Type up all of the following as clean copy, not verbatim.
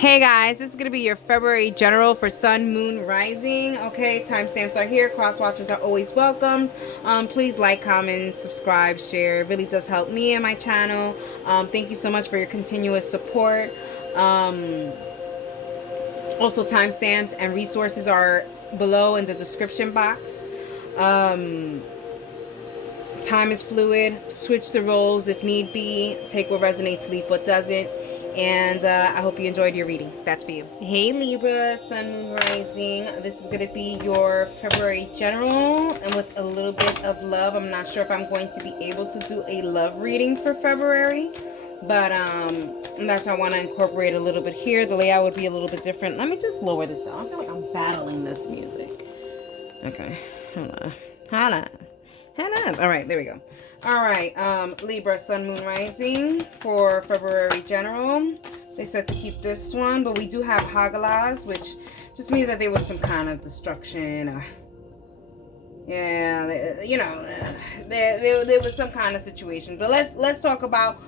Hey guys, this is going to be your February general for Sun, Moon, Rising. Okay, timestamps are here. Cross watchers are always welcomed. Please like, comment, subscribe, share. It really does help me and my channel. Thank you so much for your continuous support. Also, timestamps and resources are below in the description box. Time is fluid. Switch the roles if need be. Take what resonates, leave what doesn't. And I hope you enjoyed your reading. That's for you. Hey Libra, Sun, Moon, Rising. This is going to be your February general, and with a little bit of love. I'm not sure if I'm going to be able to do a love reading for February, but that's why I want to incorporate a little bit here. The layout would be a little bit different. Let me just lower this down. I feel like I'm battling this music. Okay, hold on. Hold on. All right, there we go. All right, Libra, Sun, Moon, Rising for February general. They said to keep this one, but we do have Hagalas, which just means that there was some kind of destruction. Yeah, you know, there was some kind of situation. But let's talk about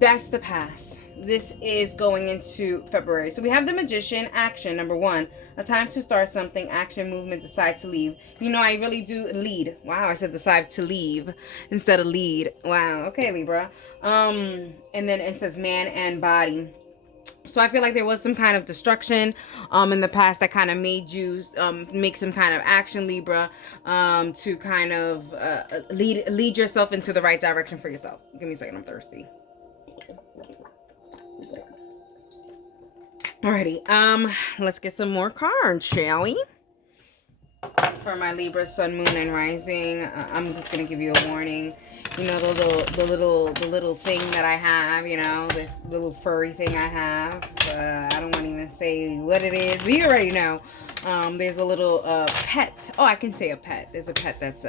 that's the past. This is going into February. So we have the Magician, action, number one. A time to start something, action, movement, decide to leave. You know, I really do lead. Wow, I said decide to leave instead of lead. Wow, okay, Libra. And then it says man and body. So I feel like there was some kind of destruction in the past that kind of made you make some kind of action, Libra, to kind of lead yourself into the right direction for yourself. Give me a second, I'm thirsty. Alrighty, let's get some more cards, shall we? For my Libra, Sun, Moon, and Rising, I'm just gonna give you a warning. You know the little thing that I have. You know, this little furry thing I have. I don't want to even say what it is, but you already know. There's a little pet. Oh, I can say a pet. There's a pet that's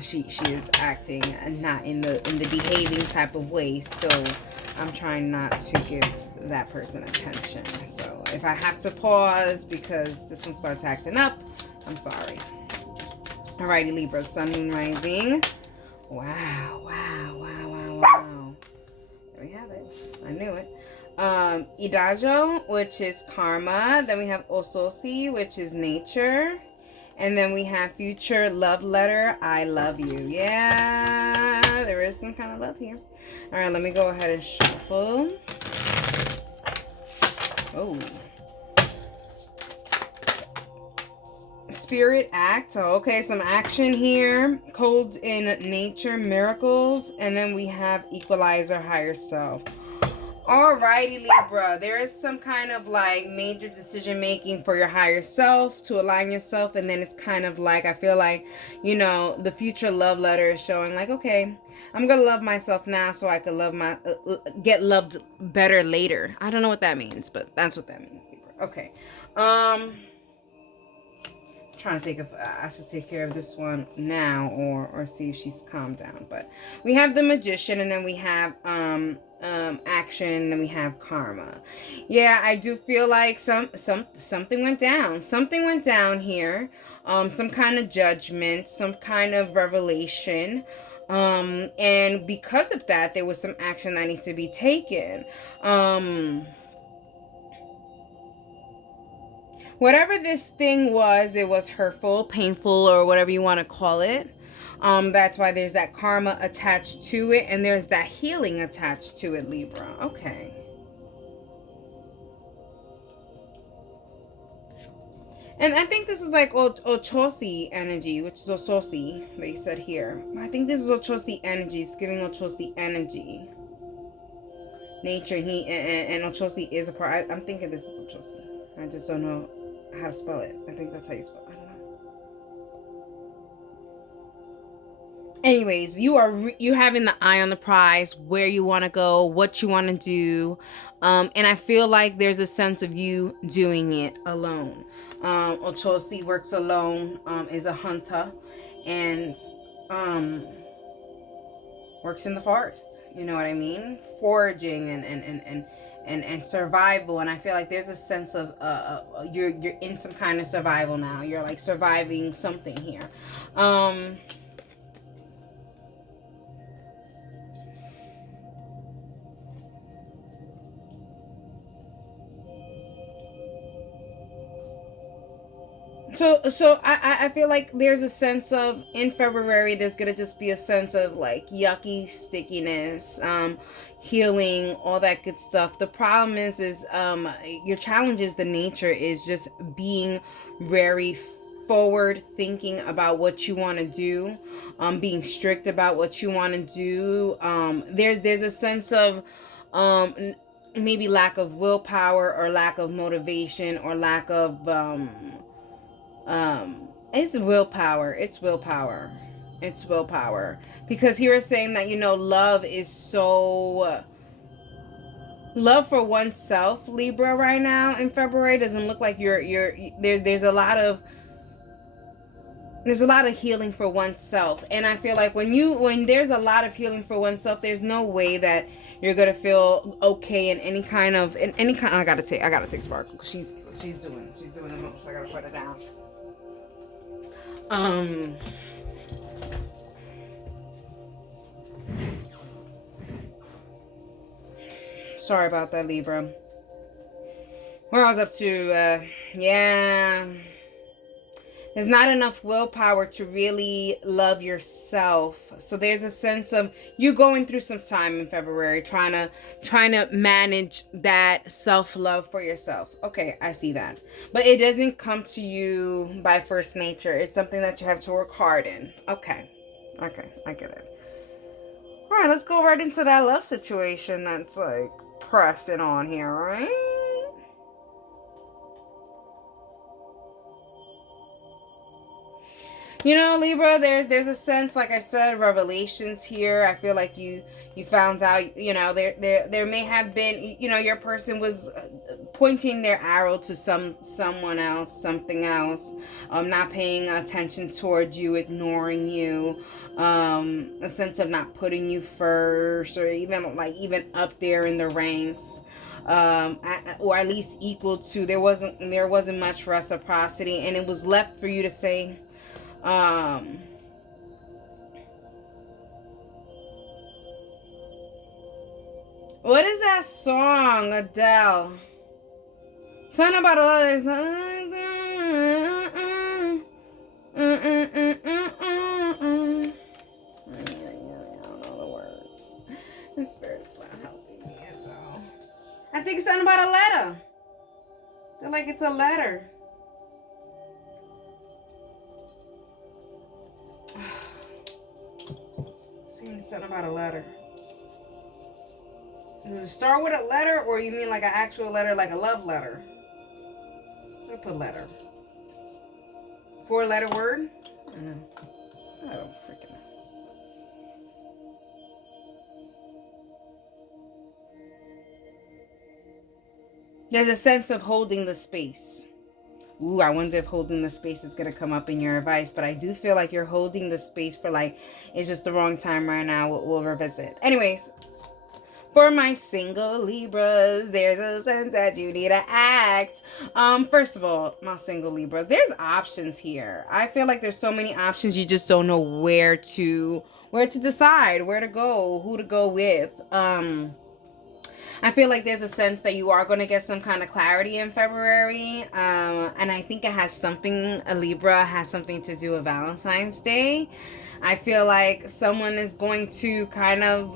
she is acting not in the behaving type of way. So I'm trying not to give that person attention. So if I have to pause because this one starts acting up, I'm sorry. Alrighty, Libra, Sun, Moon, Rising. Wow, wow, wow, wow, wow. There we have it. I knew it. Idajo, which is karma. Then we have Ososi, which is nature. And then we have future love letter, I love you. Yeah, there is some kind of love here. All right, let me go ahead and shuffle. Oh. Spirit act. So, okay, some action here. Codes in nature, miracles. And then we have equalizer, higher self. Alrighty, Libra, there is some kind of like major decision making for your higher self to align yourself, and then it's kind of like I feel like, you know, the future love letter is showing like, okay, I'm gonna love myself now so I can love my get loved better later. I don't know what that means, but that's what that means, Libra. Okay, trying to think if I should take care of this one now or see if she's calmed down. But we have the Magician, and then we have action, and then we have karma. Yeah, I do feel like something went down. Something went down here. Some kind of judgment, some kind of revelation. And because of that, there was some action that needs to be taken. Whatever this thing was, it was hurtful, painful, or whatever you want to call it. That's why there's that karma attached to it, and there's that healing attached to it, Libra. Okay. And I think this is like Ochosi energy, which is Ososi, they said here. I think this is Ochosi energy. It's giving Ochosi energy. Nature, and Ochosi is a part. I'm thinking this is Ochosi. I just don't know how to spell it. I think that's how you spell it. I don't know. Anyways, you having the eye on the prize, where you want to go, what you want to do, and I feel like there's a sense of you doing it alone. Ochosi works alone, is a hunter, and works in the forest. You know what I mean? Foraging and survival. And I feel like there's a sense of you're in some kind of survival now. You're like surviving something here. So I feel like there's a sense of, in February, there's gonna just be a sense of like yucky stickiness, healing, all that good stuff. The problem is your challenge is the nature is just being very forward thinking about what you want to do, being strict about what you want to do. There's a sense of maybe lack of willpower or lack of motivation or lack of it's willpower. It's willpower. Because here is saying that, love is so, love for oneself, Libra, right now in February doesn't look like you're there's a lot of healing for oneself. And I feel like when there's a lot of healing for oneself, there's no way that you're gonna feel okay in any kind of, I gotta take Sparkle. She's doing the most. I gotta put it down. Um, Sorry about that, Libra. Where I was up to, yeah. There's not enough willpower to really love yourself. So there's a sense of you going through some time in February trying to manage that self-love for yourself. Okay, I see that. But it doesn't come to you by first nature. It's something that you have to work hard in. Okay, I get it. All right, let's go right into that love situation that's like pressing on here, right? Libra, there's a sense, like I said, revelations here. I feel like you found out, there may have been, your person was pointing their arrow to someone else, something else, not paying attention towards you, ignoring you, a sense of not putting you first, or even up there in the ranks, or at least equal to. There wasn't much reciprocity, and it was left for you to say, what is that song, Adele? Something about a love. I don't know the words. The spirit's not helping me at all. I think it's something about a letter. I feel like it's a letter. Seeing something about a letter. Does it start with a letter, or you mean like an actual letter, like a love letter? I put letter. 4-letter word? I don't know. I don't freaking know. There's a sense of holding the space. Ooh, I wonder if holding the space is going to come up in your advice, but I do feel like you're holding the space for it's just the wrong time right now. We'll revisit. Anyways, for my single Libras, there's a sense that you need to act. First of all, my single Libras, there's options here. I feel like there's so many options, you just don't know where to decide, where to go, who to go with. I feel like there's a sense that you are going to get some kind of clarity in February. And I think a Libra has something to do with Valentine's Day. I feel like someone is going to kind of,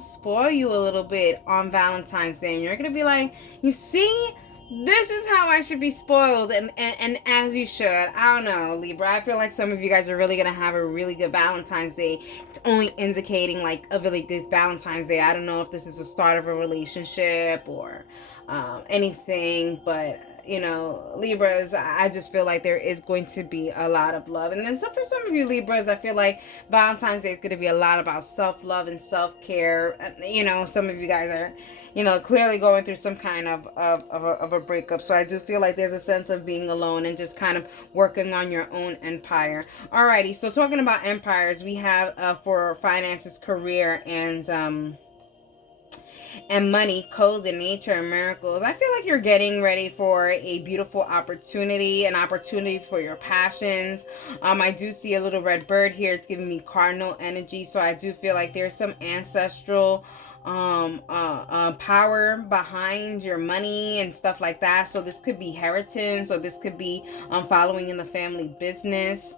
spoil you a little bit on Valentine's Day. And you're going to be like, you see, this is how I should be spoiled, and as you should. I don't know, Libra. I feel like some of you guys are really going to have a really good Valentine's Day. It's only indicating a really good Valentine's Day. I don't know if this is the start of a relationship or anything, but Libras, I just feel like there is going to be a lot of love. And then for some of you Libras, I feel like Valentine's Day is going to be a lot about self-love and self-care. Some of you guys are, clearly going through some kind of a breakup. So I do feel like there's a sense of being alone and just kind of working on your own empire. Alrighty, so talking about empires, we have for finances, career, and money, codes in nature, and miracles. I feel like you're getting ready for a beautiful opportunity, an opportunity for your passions. I do see a little red bird here. It's giving me cardinal energy. So I do feel like there's some ancestral power behind your money and stuff like that. So this could be inheritance, or this could be following in the family business.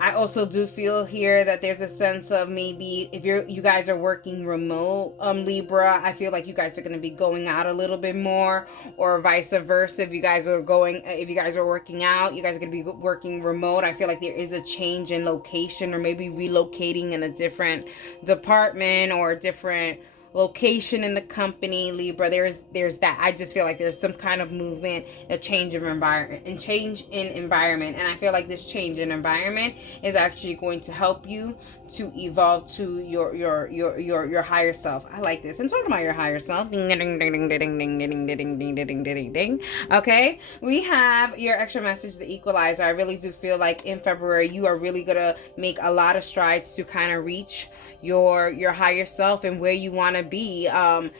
I also do feel here that there's a sense of maybe if you guys are working remote, Libra, I feel like you guys are going to be going out a little bit more, or vice versa. If you guys are working out, you guys are going to be working remote. I feel like there is a change in location, or maybe relocating in a different department or a different location in the company, Libra. There's that. I just feel like there's some kind of movement, a change of environment, and I feel like this change in environment is actually going to help you to evolve to your higher self. I like this. And talking about your higher self, ding ding ding ding ding ding ding ding ding ding ding ding ding. Okay, we have your extra message, the equalizer. I really do feel like in February you are really gonna make a lot of strides to kind of reach your higher self and where you want to be. And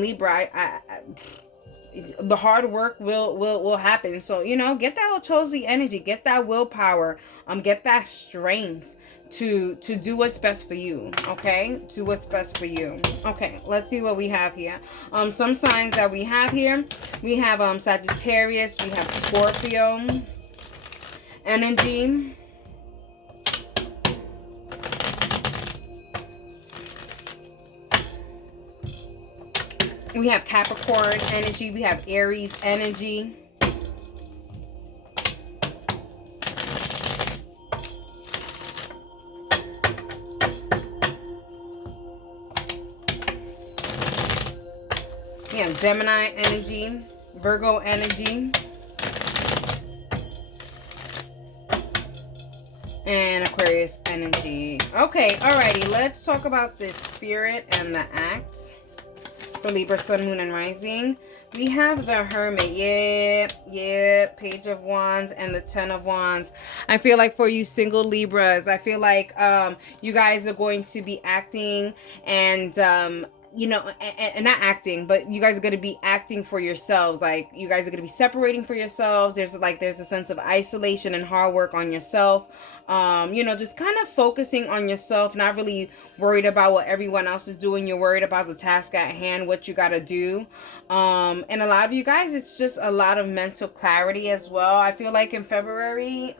Libra, the hard work will happen. So get that Ochozi energy, get that willpower, get that strength to do what's best for you. Okay, do what's best for you. Okay, let's see what we have here. Some signs that we have here. We have Sagittarius, we have Scorpio energy. We have Capricorn energy. We have Aries energy. We have Gemini energy, Virgo energy, and Aquarius energy. Okay, alrighty. Let's talk about this spirit and the act. For Libra, Sun, Moon, and Rising. We have the Hermit. Yeah. Page of Wands and the Ten of Wands. I feel like for you single Libras, I feel like you guys are going to be acting and and not acting, but you guys are going to be acting for yourselves. Like you guys are going to be separating for yourselves. There's a sense of isolation and hard work on yourself. Just kind of focusing on yourself, not really worried about what everyone else is doing. You're worried about the task at hand, what you got to do. And a lot of you guys, it's just a lot of mental clarity as well. I feel like in February,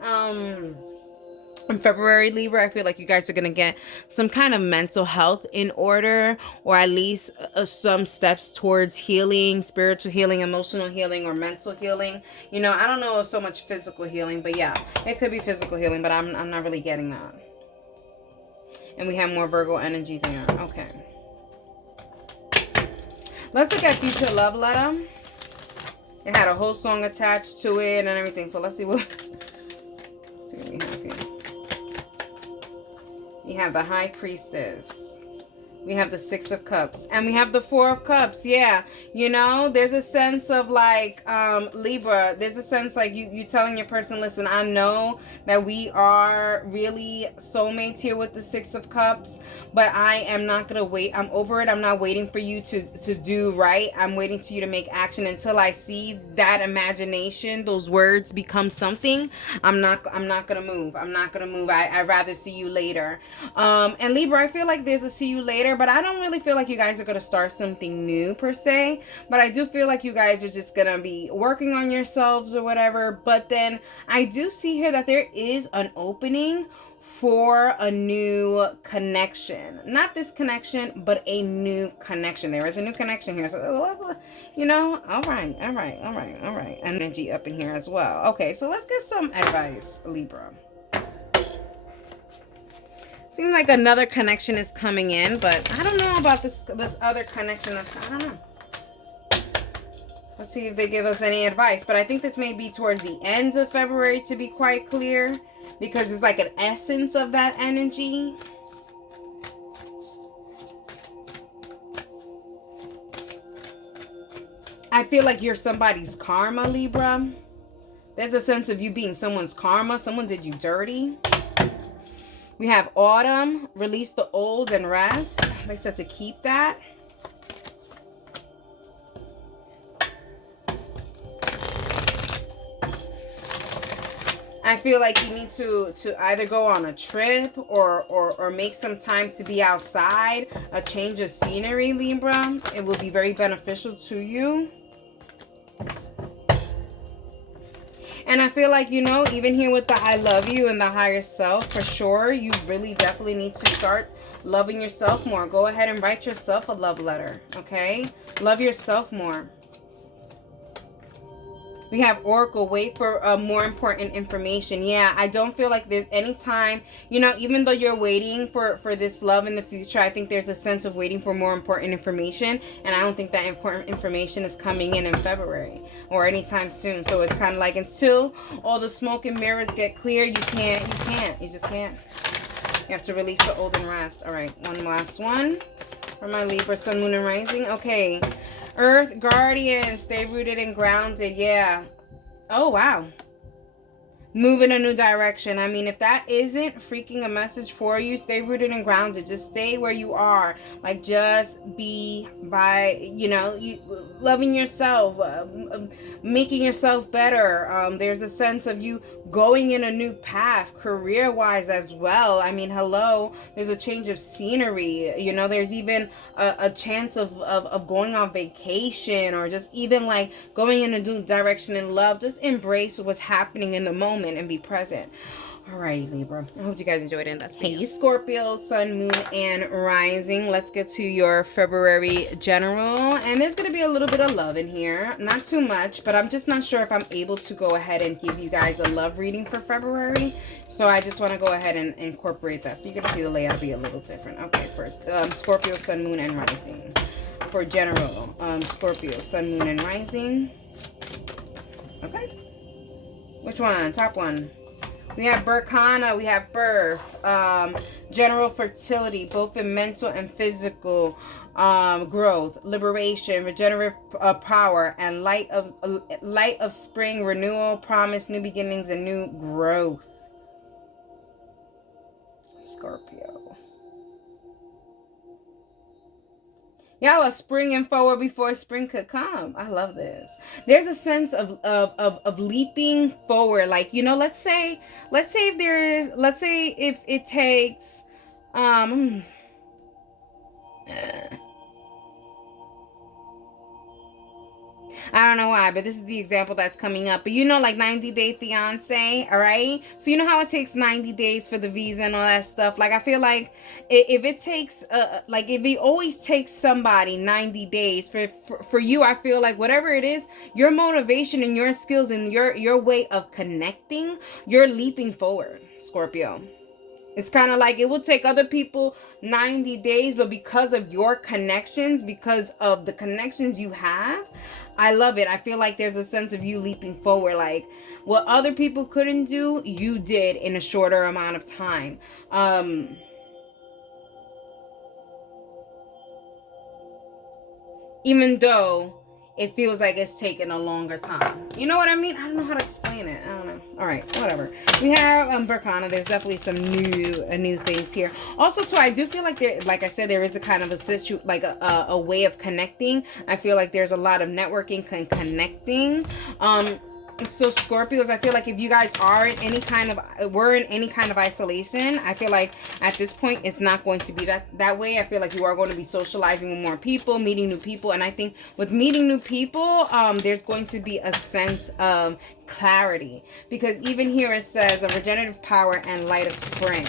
Libra, I feel like you guys are going to get some kind of mental health in order, or at least some steps towards healing, spiritual healing, emotional healing, or mental healing. I don't know so much physical healing, but yeah, it could be physical healing, but I'm not really getting that. And we have more Virgo energy there. Okay. Let's look at future love letter. It had a whole song attached to it and everything. So let's see what we have here. We have the High Priestess. We have the Six of Cups. And we have the Four of Cups. Yeah. There's a sense of like, Libra, there's a sense like you telling your person, listen, I know that we are really soulmates here with the Six of Cups, but I am not going to wait. I'm over it. I'm not waiting for you to do right. I'm waiting for you to make action until I see that imagination, those words become something. I'm not going to move. I'm not going to move. I'd rather see you later. And Libra, I feel like there's a see you later, but I don't really feel like you guys are going to start something new per se, but I do feel like you guys are just going to be working on yourselves or whatever. But then I do see here that there is an opening for a new connection. Not this connection, but a new connection. There is a new connection here. So, all right. Energy up in here as well. Okay, so let's get some advice, Libra. Seems like another connection is coming in, but I don't know about this other connection. I don't know. Let's see if they give us any advice. But I think this may be towards the end of February, to be quite clear, because it's like an essence of that energy. I feel like you're somebody's karma, Libra. There's a sense of you being someone's karma. Someone did you dirty. We have Autumn, release the old and rest. They said to keep that. I feel like you need to either go on a trip or make some time to be outside, a change of scenery, Libra. It will be very beneficial to you. And I feel like, you know, even here with the I love you and the higher self, for sure, you really definitely need to start loving yourself more. Go ahead and write yourself a love letter, okay? Love yourself more. We have Oracle, wait for more important information. Yeah, I don't feel like there's any time, you know, even though you're waiting for this love in the future, I think there's a sense of waiting for more important information. And I don't think that important information is coming in February or anytime soon. So it's kind of like until all the smoke and mirrors get clear, you just can't. You have to release the old and rest. All right, one last one for my Libra, Sun, Moon, and Rising. Okay. Earth Guardian, stay rooted and grounded. Yeah. Oh, wow. Move in a new direction. I mean, if that isn't freaking a message for you, stay rooted and grounded. Just stay where you are. Like, just be by, you know, loving yourself, making yourself better. There's a sense of you going in a new path, career-wise as well. I mean, hello, there's a change of scenery. You know, there's even a chance of going on vacation, or just even like going in a new direction in love. Just embrace what's happening in the moment and be present. Alrighty, Libra. I hope you guys enjoyed it. That's hey, Scorpio, Sun, Moon, and Rising. Let's get to your February general. And there's going to be a little bit of love in here. Not too much, but I'm just not sure if I'm able to go ahead and give you guys a love reading for February. So I just want to go ahead and incorporate that. So you're going to see the layout be a little different. Okay, first, Scorpio, Sun, Moon, and Rising. For general, Scorpio, Sun, Moon, and Rising. Okay. Which one? Top one. We have Berkana, we have birth, general fertility, both in mental and physical growth, liberation, regenerative power, and light of spring, renewal, promise, new beginnings, and new growth. Scorpio. Y'all are springing forward before spring could come. I love this. There's a sense of leaping forward. Like, you know, let's say if it takes, I don't know why, but this is the example that's coming up. But you know, like 90-day fiance, all right? So you know how it takes 90 days for the visa and all that stuff? Like, I feel like if it takes, like if it always takes somebody 90 days, for you, I feel like whatever it is, your motivation and your skills and your way of connecting, you're leaping forward, Scorpio. It's kind of like it will take other people 90 days, but because of your connections, because of the connections you have, I love it. I feel like there's a sense of you leaping forward. Like what other people couldn't do, you did in a shorter amount of time. Even though it feels like it's taken a longer time. You know what I mean? I don't know how to explain it. I don't know. All right, whatever. We have Berkana. There's definitely some new things here. Also, too, I do feel like there, like I said, there is a kind of a way of connecting. I feel like there's a lot of networking and connecting. So Scorpios, I feel like if you guys are in any kind of isolation, I feel like at this point it's not going to be that way. I feel like you are going to be socializing with more people, meeting new people, and I think with meeting new people, there's going to be a sense of clarity, because even here it says a regenerative power and light of spring,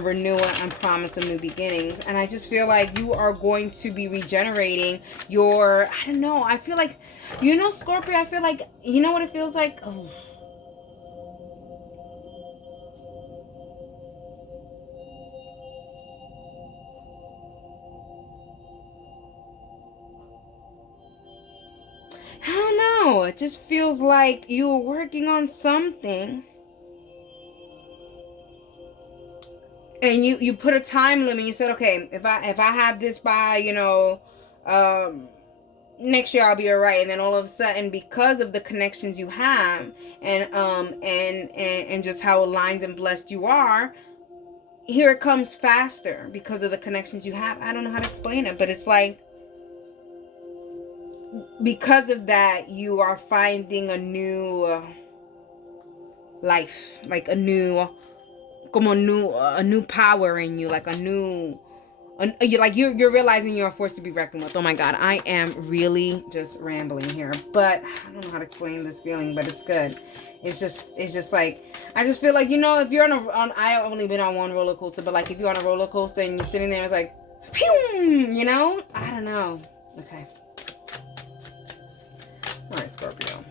renewal and promise of new beginnings. And I just feel like you are going to be regenerating your, I don't know, I feel like, you know, Scorpio, I feel like, you know what it feels like? Oh. I don't know. It just feels like you were working on something and you put a time limit. You said, okay, if I have this by, you know, next year I'll be all right. And then all of a sudden, because of the connections you have and just how aligned and blessed you are, here it comes faster because of the connections you have. I don't know how to explain it, but it's like, because of that, you are finding a new life, like a new, como new, a new power in you, like a new, you're realizing you're a force to be reckoned with. Oh my God, I am really just rambling here, but I don't know how to explain this feeling, but it's good. It's just like, I just feel like, if you're I've only been on one roller coaster, but like if you're on a roller coaster and you're sitting there, it's like, phew, I don't know. Okay. All right, Scorpio.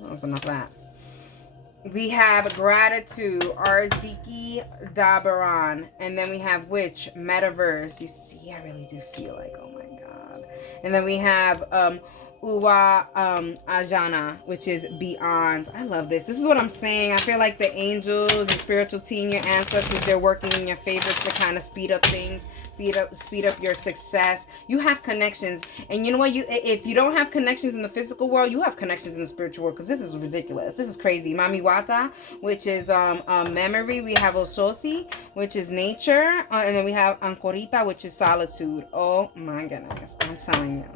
That was enough of that. We have gratitude, Arziki Dabaran. And then we have witch, metaverse. You see, I really do feel like, oh my God. And then we have Uwa Ajana, which is beyond. I love this. This is what I'm saying. I feel like the angels and spiritual team, your ancestors, they're working in your favor to kind of speed up things. Speed up your success. You have connections, and you know what? If you don't have connections in the physical world, you have connections in the spiritual world. Because this is ridiculous. This is crazy. Mami Wata, which is memory. We have Ososi, which is nature, and then we have Ancorita, which is solitude. Oh my goodness! I'm telling you.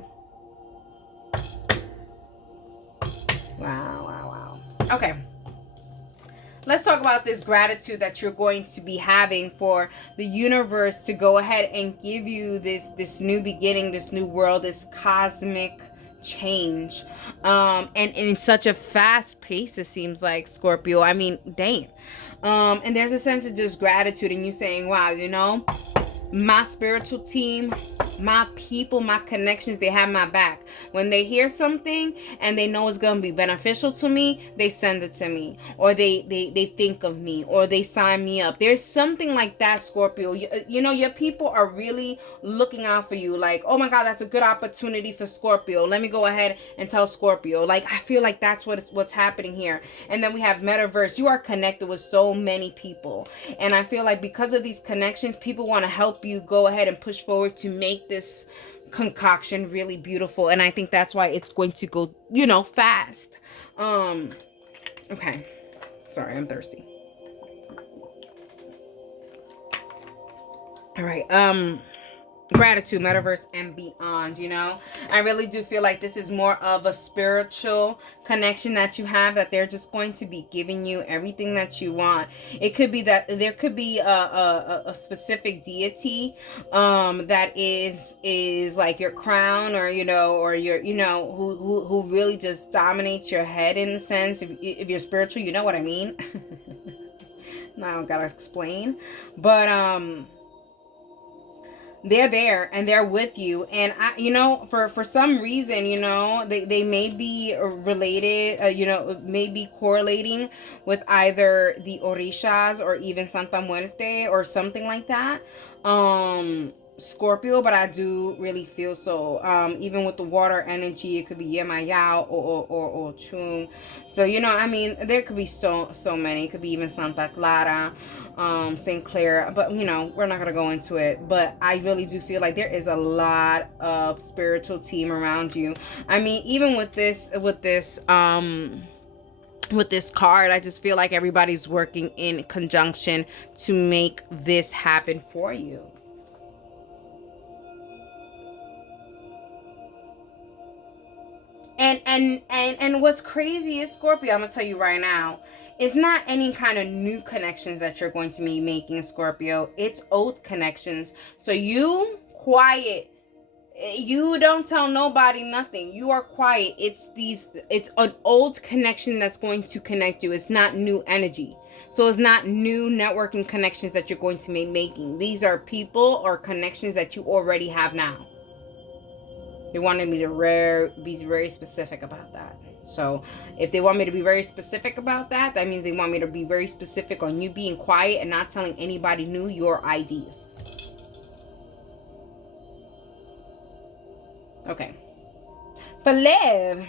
Wow. Okay. Let's talk about this gratitude that you're going to be having for the universe to go ahead and give you this new beginning, this new world, this cosmic change. And in such a fast pace, it seems like, Scorpio. I mean, dang. And there's a sense of just gratitude, and you saying, wow, my spiritual team, my people, my connections, they have my back. When they hear something and they know it's going to be beneficial to me, they send it to me, or they think of me, or they sign me up. There's something like that, Scorpio. Your people are really looking out for you. Like, oh my God, that's a good opportunity for Scorpio. Let me go ahead and tell Scorpio. Like, I feel like that's what's happening here. And then we have metaverse. You are connected with so many people. And I feel like because of these connections, people want to help you go ahead and push forward to make this concoction really beautiful. And I think that's why it's going to go, fast. Okay. Sorry, I'm thirsty. All right. Gratitude, metaverse, and beyond. I really do feel like this is more of a spiritual connection that you have, that they're just going to be giving you everything that you want. It could be that there could be a specific deity that is like your crown, or or your who really just dominates your head, in a sense. If you're spiritual, you know what I mean. Now I don't gotta explain, but they're there and they're with you. And for some reason, they may be related, may be correlating with either the Orishas or even Santa Muerte or something like that, Scorpio. But I do really feel so. Even with the water energy, it could be Yemayao or Ochun. So there could be so many. It could be even Santa Clara, St. Clair, but we're not gonna go into it. But I really do feel like there is a lot of spiritual team around you. I mean, even with this card, I just feel like everybody's working in conjunction to make this happen for you. And what's crazy is, Scorpio, I'm gonna tell you right now, it's not any kind of new connections that you're going to be making, Scorpio. It's old connections. So you quiet. You don't tell nobody nothing. You are quiet. It's an old connection that's going to connect you. It's not new energy. So it's not new networking connections that you're going to be making. These are people or connections that you already have now. They wanted me to be very specific about that. So if they want me to be very specific about that, that means they want me to be very specific on you being quiet and not telling anybody new your ideas. Okay. For love,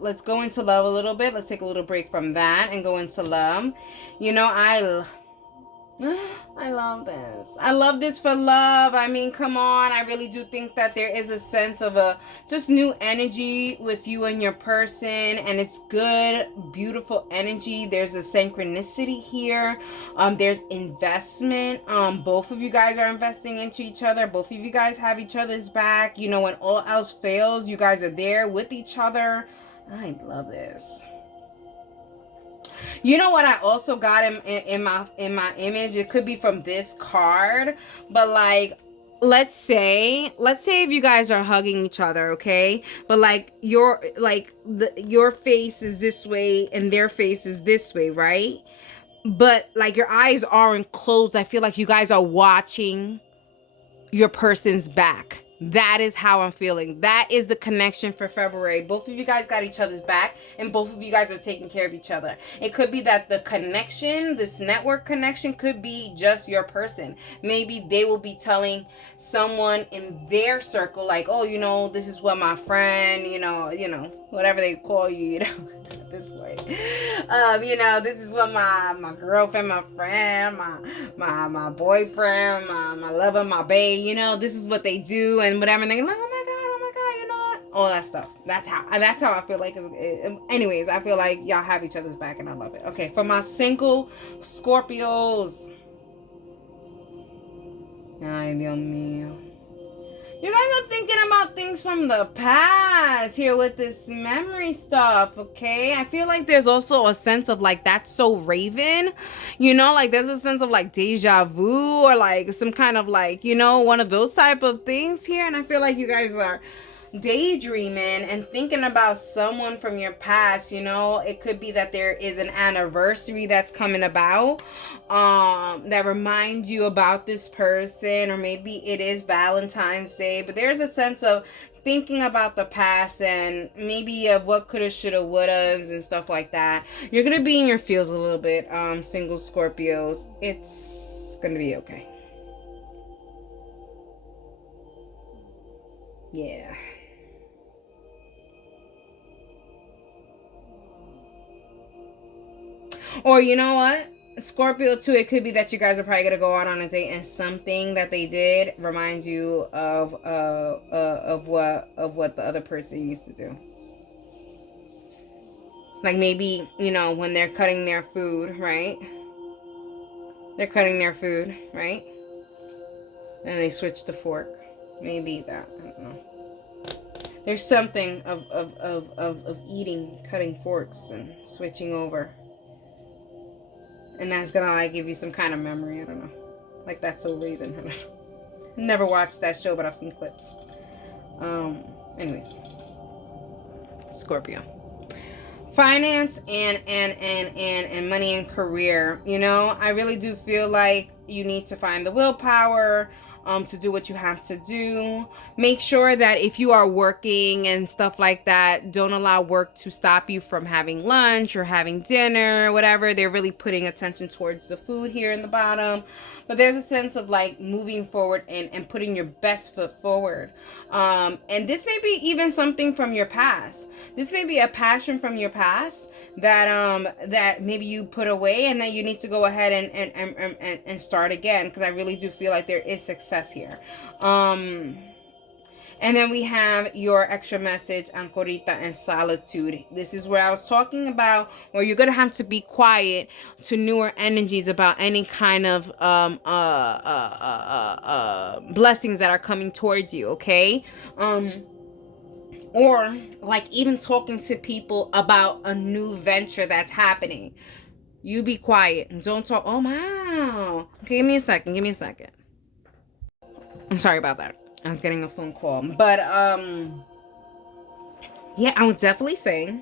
let's go into love a little bit. Let's take a little break from that and go into love. I love this. I love this for love. I mean, come on. I really do think that there is a sense of a just new energy with you and your person, and it's good, beautiful energy. There's a synchronicity here. There's investment. Both of you guys are investing into each other. Both of you guys have each other's back. When all else fails, you guys are there with each other. I love this. You know what I also got in my image? It could be from this card, but like, let's say if you guys are hugging each other, okay? But like your face is this way and their face is this way, right? But like your eyes aren't closed. I feel like you guys are watching your person's back. That is how I'm feeling. That is the connection for February. Both of you guys got each other's back, and both of you guys are taking care of each other. It could be that the connection, this network connection, could be just your person. Maybe they will be telling someone in their circle, like, oh, you know, this is what my friend, you know, whatever they call you, you know, this way. You know, this is what my girlfriend, my friend, my boyfriend, my lover, my babe, you know, this is what they do and whatever. And they're like, oh my God, you know what? All that stuff. That's how I feel like. Anyways, I feel like y'all have each other's back and I love it. Okay, for my single Scorpios. Ay, Dios mío. You guys are thinking about things from the past here with this memory stuff, okay? I feel like there's also a sense of like, that's so Raven, you know, like there's a sense of like deja vu or like some kind of like, you know, one of those type of things here. And I feel like you guys are daydreaming and thinking about someone from your past. You know, it could be that there is an anniversary that's coming about that reminds you about this person, or maybe it is Valentine's Day, but there's a sense of thinking about the past and maybe of what coulda, shoulda, wouldas and stuff like that. You're gonna be in your feels a little bit, single Scorpios. It's gonna be okay. Yeah. Or you know what? Scorpio too, it could be that you guys are probably gonna go out on a date and something that they did reminds you of what the other person used to do. Like maybe, you know, when they're cutting their food, right? They're cutting their food, right? And they switch the fork. Maybe that. I don't know. There's something of eating, cutting forks and switching over. And that's gonna like give you some kind of memory. I don't know. Like that's so Raven. I don't know. Never watched that show, but I've seen clips. Anyways. Scorpio. Finance and money and career. You know, I really do feel like you need to find the willpower to do what you have to do. Make sure that if you are working and stuff like that, don't allow work to stop you from having lunch or having dinner, whatever. They're really putting attention towards the food here in the bottom. But there's a sense of like moving forward and putting your best foot forward. And this may be even something from your past. This may be a passion from your past that maybe you put away and that you need to go ahead and start again, because I really do feel like there is success here. And then we have your extra message, Ancorita and Solitude. This is where I was talking about where you're going to have to be quiet to newer energies about any kind of blessings that are coming towards you, okay? Or like even talking to people about a new venture that's happening. You be quiet and don't talk. Oh, wow. Okay, give me a second. I'm sorry about that. I was getting a phone call. But, yeah, I would definitely say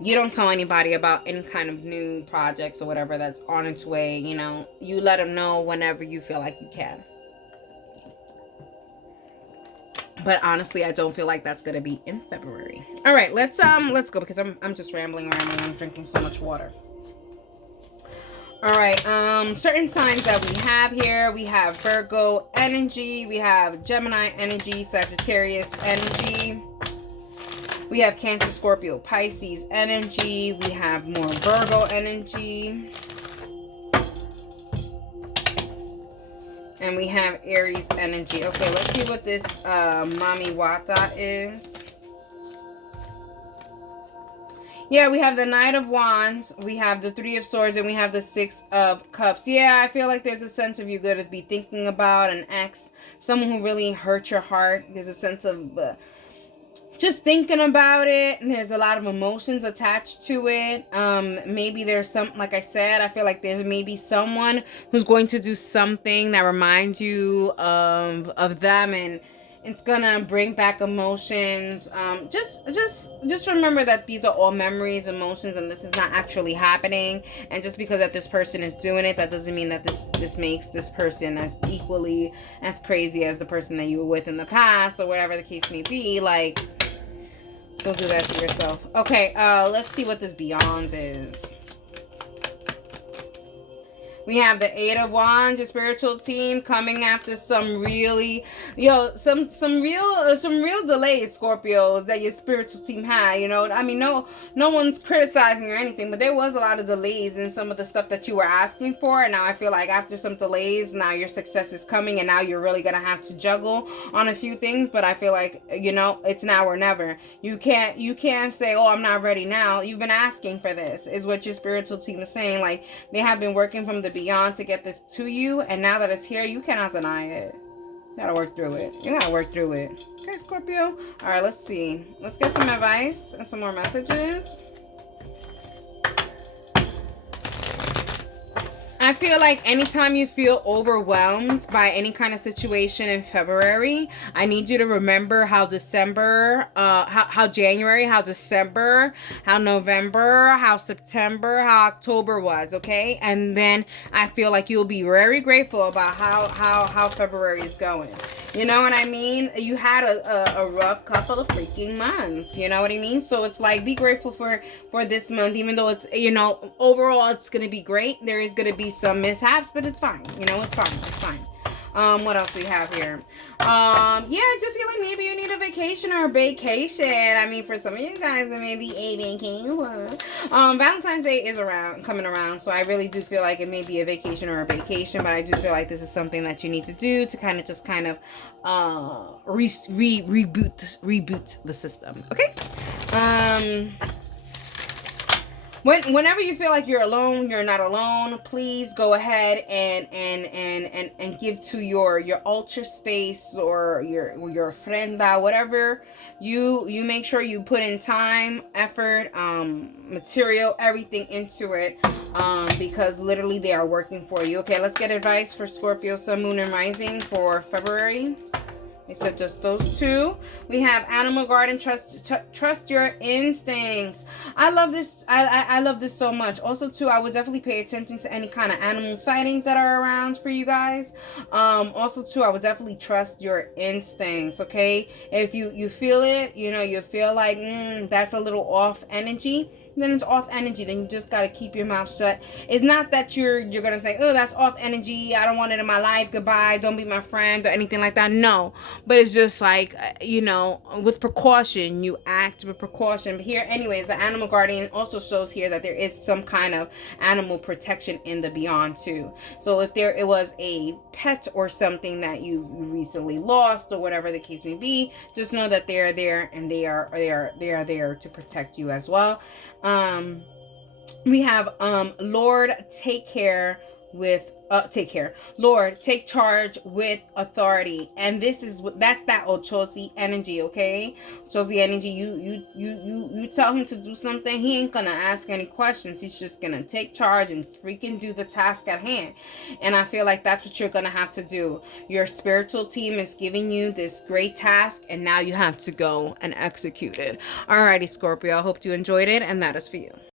you don't tell anybody about any kind of new projects or whatever that's on its way. You know, you let them know whenever you feel like you can. But honestly, I don't feel like that's gonna be in February. All right, let's go, because I'm just rambling. I'm drinking so much water. All right, certain signs that we have here. We have Virgo energy. We have Gemini energy, Sagittarius energy. We have Cancer, Scorpio, Pisces energy. We have more Virgo energy. And we have Aries energy. Okay, let's see what this Mami Wata is. Yeah, we have the Knight of Wands, we have the Three of Swords, and we have the Six of Cups. Yeah, I feel like there's a sense of you going to be thinking about an ex, someone who really hurt your heart. There's a sense of just thinking about it, and there's a lot of emotions attached to it. Maybe there's some, like I said, I feel like there may be someone who's going to do something that reminds you of them, and it's gonna bring back emotions. Just remember that these are all memories, emotions, and this is not actually happening. And just because that this person is doing it, that doesn't mean that this makes this person as equally as crazy as the person that you were with in the past, or whatever the case may be. Like, don't do that to yourself. Okay, let's see what this beyond is. We have the Eight of Wands, your spiritual team coming after some really, some real delays, Scorpios, that your spiritual team had. I mean, no one's criticizing or anything, but there was a lot of delays in some of the stuff that you were asking for. And now I feel like after some delays, now your success is coming, and now you're really gonna have to juggle on a few things. But I feel like, it's now or never. You can't say, oh, I'm not ready now. You've been asking for this, is what your spiritual team is saying. Like, they have been working from the beyond to get this to you, and now that it's here, you cannot deny it. You gotta work through it. Okay, Scorpio. All right, let's see. Let's get some advice and some more messages. I feel like anytime you feel overwhelmed by any kind of situation in February, I need you to remember how December, how January, how December, how November, how September, how October was, okay? And then I feel like you'll be very grateful about how February is going. You know what I mean? You had a rough couple of freaking months. You know what I mean? So it's like, be grateful for this month, even though it's, overall it's going to be great. There is going to be some mishaps, but it's fine. It's fine. What else we have here? Yeah, I do feel like maybe you need a vacation or a vacation. I mean, for some of you guys, it may be a vacation. Valentine's Day is coming around, so I really do feel like it may be a vacation or a vacation, but I do feel like this is something that you need to do to kind of reboot the system. Okay. Whenever you feel like you're alone, you're not alone, please go ahead and give to your ultra space or your ofrenda, whatever. You make sure you put in time, effort, material, everything into it, because literally they are working for you. Okay, let's get advice for Scorpio, Sun, Moon, and Rising for February. They said just those two. We have Animal Garden, trust your instincts. I love this. I love this so much. Also too, I would definitely pay attention to any kind of animal sightings that are around for you guys. Also too, I would definitely trust your instincts. Okay, if you feel it, you feel like that's a little off energy, then it's off energy. Then you just gotta keep your mouth shut. It's not that you're gonna say, oh, that's off energy, I don't want it in my life, goodbye, don't be my friend, or anything like that. No, but it's just like, with precaution, you act with precaution. But here, anyways, the animal guardian also shows here that there is some kind of animal protection in the beyond too. So if it was a pet or something that you recently lost, or whatever the case may be, just know that they're there, and they are there to protect you as well. We have Lord, take care. Lord, take charge with authority. And that's that Ochosi energy. Okay, Ochosi energy. You tell him to do something, he ain't gonna ask any questions. He's just gonna take charge and freaking do the task at hand. And I feel like that's what you're gonna have to do. Your spiritual team is giving you this great task, and now you have to go and execute it. Alrighty, Scorpio, I hope you enjoyed it, and that is for you.